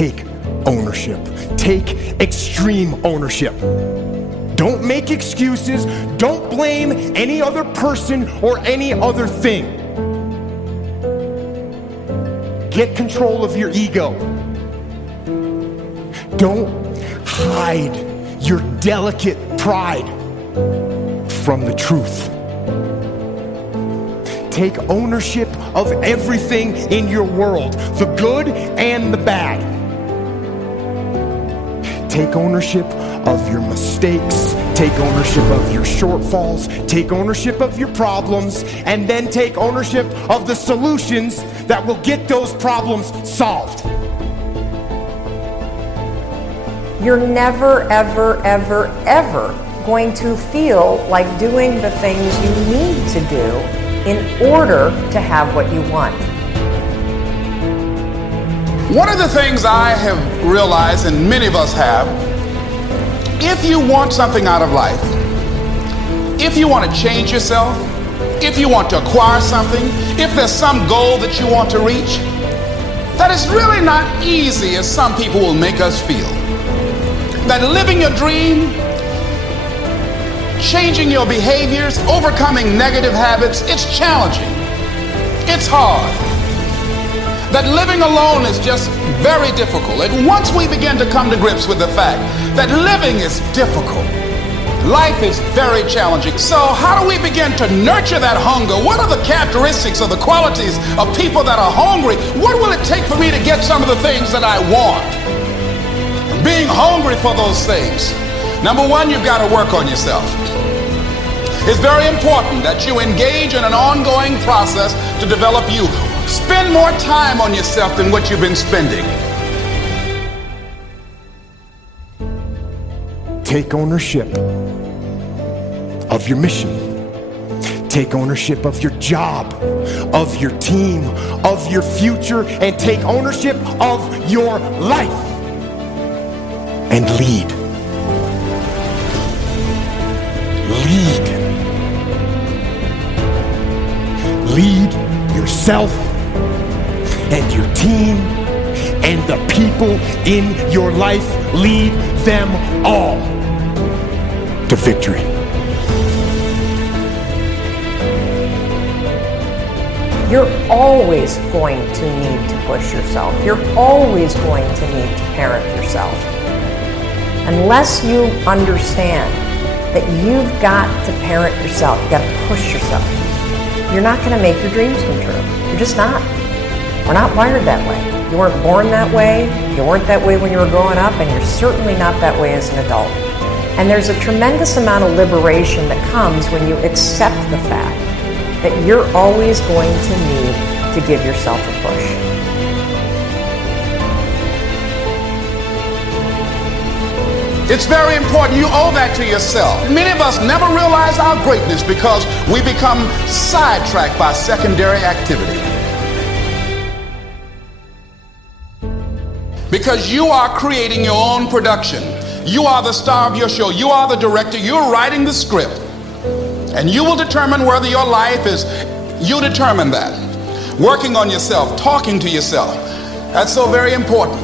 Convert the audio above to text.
take ownership. Take extreme ownership. Don't make excuses. Don't blame any other person or any other thing. Get control of your ego. Don't hide your delicate pride from the truth. Take ownership of everything in your world, the good and the bad. Take ownership of your mistakes, take ownership of your shortfalls, take ownership of your problems, and then take ownership of the solutions that will get those problems solved. You're never, ever, ever, ever going to feel like doing the things you need to do in order to have what you want. One of the things I have realized, and many of us have, if you want something out of life, if you want to change yourself, if you want to acquire something, if there's some goal that you want to reach, that is really not easy as some people will make us feel. That living your dream, changing your behaviors, overcoming negative habits, it's challenging. It's hard. That living alone is just very difficult. And once we begin to come to grips with the fact that living is difficult, life is very challenging. So how do we begin to nurture that hunger? What are the characteristics or the qualities of people that are hungry? What will it take for me to get some of the things that I want? Being hungry for those things. Number one, you've got to work on yourself. It's very important that you engage in an ongoing process to develop you. Spend more time on yourself than what you've been spending. Take ownership of your mission. Take ownership of your job, of your team, of your future, and take ownership of your life. And lead. Lead. Lead yourself and your team and the people in your life. Lead them all to victory. You're always going to need to push yourself. You're always going to need to parent yourself. Unless you understand that you've got to parent yourself, you've got to push yourself, you're not going to make your dreams come true. You're just not. We're not wired that way. You weren't born that way, you weren't that way when you were growing up, and you're certainly not that way as an adult. And there's a tremendous amount of liberation that comes when you accept the fact that you're always going to need to give yourself a push. It's very important. You owe that to yourself. Many of us never realize our greatness because we become sidetracked by secondary activity. Because you are creating your own production. You are the star of your show. You are the director. You're writing the script. And you will determine whether your life is, you determine that. Working on yourself, talking to yourself. That's so very important.